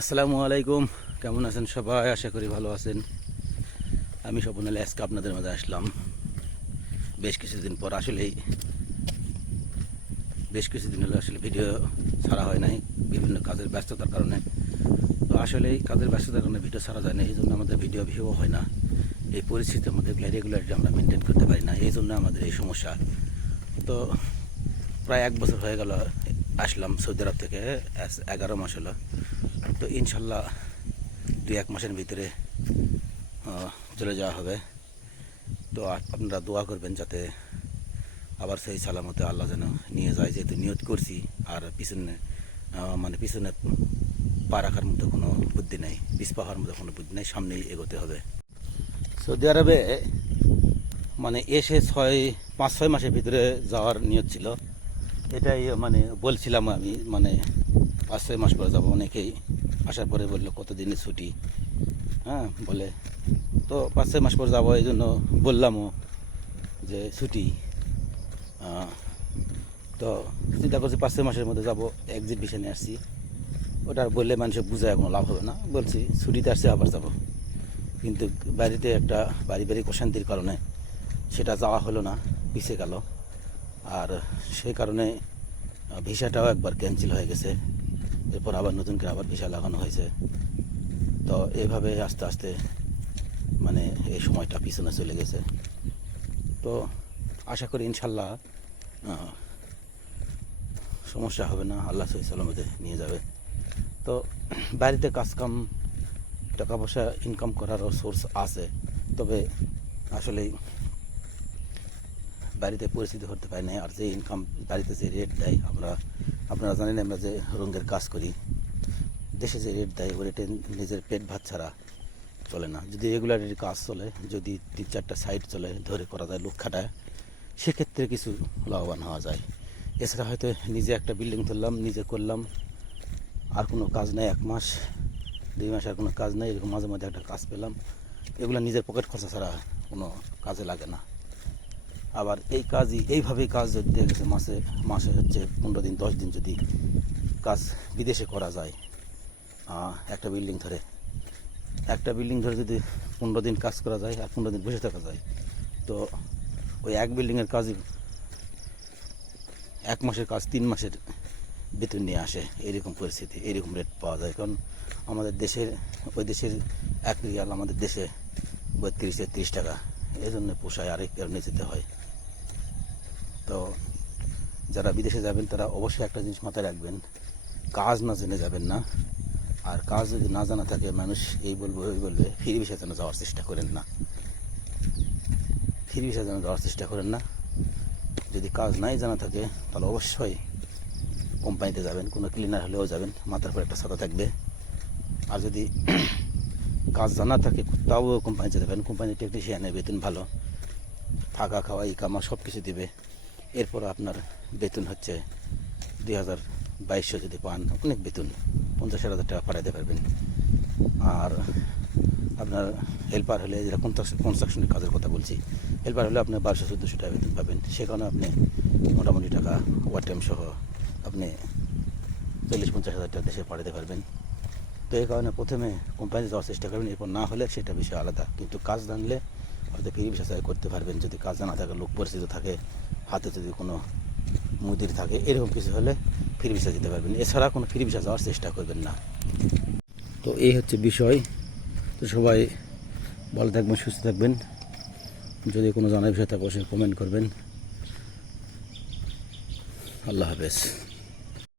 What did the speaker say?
আসসালামু আলাইকুম, কেমন আছেন সবাই? আশা করি ভালো আছেন। আমি স্বপন আলী আজকে আপনাদের মাঝে আসলাম বেশ কিছুদিন পর। বেশ কিছুদিন হলো ভিডিও ছাড়া হয় নাই বিভিন্ন কাজের ব্যস্ততার কারণে। তো কাজের ব্যস্ততার কারণে ভিডিও ছাড়া যায় না, এই জন্য আমাদের ভিডিও ভিউও হয় না। এই পরিস্থিতির মধ্যে রেগুলারিটি আমরা মেনটেন করতে পারি না, এই জন্য আমাদের এই সমস্যা। তো প্রায় 1 বছর হয়ে গেল আসলাম সৌদি আরব থেকে, 11 মাস হলো। তো ইনশাল্লাহ 2-1 মাসের ভিতরে চলে যাওয়া হবে। তো আপনারা দোয়া করবেন যাতে আবার সেই সালামতে আল্লাহ যেন নিয়ে যায়, যেহেতু নিয়ত করছি। আর পিছনে পা রাখার মতো কোনো বুদ্ধি নেই, পিছপা হওয়ার মতো কোনো বুদ্ধি নেই, সামনেই এগোতে হবে। সৌদি আরবে এসে 5-6 মাসের ভিতরে যাওয়ার নিয়ত ছিল। এটাই বলছিলাম আমি, 5-6 মাস পরে যাবো। অনেকেই আসার পরে বললো কতদিনের ছুটি, বলে তো 5-6 মাস পর যাবো, এই জন্য বললামও যে ছুটি। তো চিন্তা করছি 5-6 মাসের মধ্যে যাবো। এক্সিবিশনে আসছি, ওটা বললে মানুষের বুঝায় কোনো লাভ হবে না। বলছি ছুটিতে আসছে আবার যাব, কিন্তু বাড়িতে একটা পারিবারিক অশান্তির কারণে সেটা যাওয়া হলো না, পিছিয়ে গেল। আর সেই কারণে ভিসাটাও একবার ক্যান্সেল হয়ে গেছে, এরপর আবার নতুন করে আবার ভিসা লাগানো হয়েছে। তো এইভাবে আস্তে আস্তে এই সময়টা পিছনে চলে গেছে। তো আশা করি ইনশাল্লাহ সমস্যা হবে না, আল্লাহ সহি সালামতে নিয়ে যাবে। তো বাড়িতে কাজকাম, টাকা পয়সা ইনকাম করারও সোর্স আছে, তবে আসলেই বাড়িতে পরিস্থিতি করতে পারি না। আর যে ইনকাম বাড়িতে যে রেট দেয়, আপনারা জানেন আমরা যে রঙের কাজ করি, দেশে যে রেট দেয় ওই রেটে নিজের পেট ভাত ছাড়া চলে না। যদি রেগুলারি কাজ চলে, যদি 3-4টা সাইড চলে ধরে করা যায়, লোক খাটায়, সেক্ষেত্রে কিছু লাভবান হওয়া যায়। এছাড়া হয়তো নিজে একটা বিল্ডিং তুললাম, নিজে করলাম, আর কোনো কাজ নেই, 1 মাস 2 মাস আর কোনো কাজ নেই, এরকম মাঝে মাঝে একটা কাজ পেলাম, এগুলো নিজের পকেট খরচা ছাড়া কোনো কাজে লাগে না। আবার এইভাবেই কাজ যদি দেখা গেছে মাসে হচ্ছে 15 দিন 10 দিন যদি কাজ বিদেশে করা যায়, একটা বিল্ডিং ধরে যদি 15 দিন কাজ করা যায় আর 15 দিন বসে থাকা যায়, তো ওই এক বিল্ডিংয়ের কাজই 1 মাসের কাজ 3 মাসের বেতন নিয়ে আসে। এরকম পরিস্থিতি, এরকম রেট পাওয়া যায়। কারণ আমাদের ওই দেশের 1 রিয়াল আমাদের দেশে 32-33 টাকা, এই জন্য পোষায়, আরেক কারণে যেতে হয়। তো যারা বিদেশে যাবেন তারা অবশ্যই একটা জিনিস মাথায় রাখবেন, কাজ না জেনে যাবেন না। আর কাজ যদি না জানা থাকে, মানুষ এই বলবে ওই বলবে, ফ্রি ভিসা যেন যাওয়ার চেষ্টা করেন না। যদি কাজ নাই জানা থাকে তাহলে অবশ্যই কোম্পানিতে যাবেন, কোনো ক্লিনার হলেও যাবেন, মাথার উপর একটা ছাতা থাকবে। আর যদি কাজ জানা থাকে তাও কোম্পানিতে যাবেন, কোম্পানির টেকনিশিয়ানের বেতন ভালো, থাকা খাওয়া ইকামা সব কিছু দেবে। এরপর আপনার বেতন হচ্ছে 2000-2200 যদি পান, অনেক বেতন, 50,000 টাকা পাঠাতে পারবেন। আর আপনার হেল্পার হলে, যেটা কনস্ট্রাকশনের কাজের কথা বলছি, হেল্পার হলে আপনি 1200-1400 টাকা বেতন পাবেন। সেখানে আপনি মোটামুটি টাকা ওভার টাইম সহ আপনি 40-50,000 টাকা দেশে পাঠাতে পারবেন। তো এই কারণে প্রথমে কোম্পানিতে যাওয়ার চেষ্টা করবেন, এরপর না হলে সেটা বিষয় আলাদা। কিন্তু কাজ জানলে হয়তো ফ্রি ভিসা করতে পারবেন। যদি কাজ জানা থাকে, লোক পরিচিত থাকে, হাতে যদি কোনো মুদির থাকে, এরকম কিছু হলে ফ্রি ভিসা যেতে পারবেন। এছাড়া কোনো ফ্রি ভিসা যাওয়ার চেষ্টা করবেন না। তো এই হচ্ছে বিষয়। তো সবাই ভালো থাকবেন, সুস্থ থাকবেন। যদি কোনো জানার বিষয় থাকে অবশ্যই কমেন্ট করবেন। আল্লাহ হাফেজ।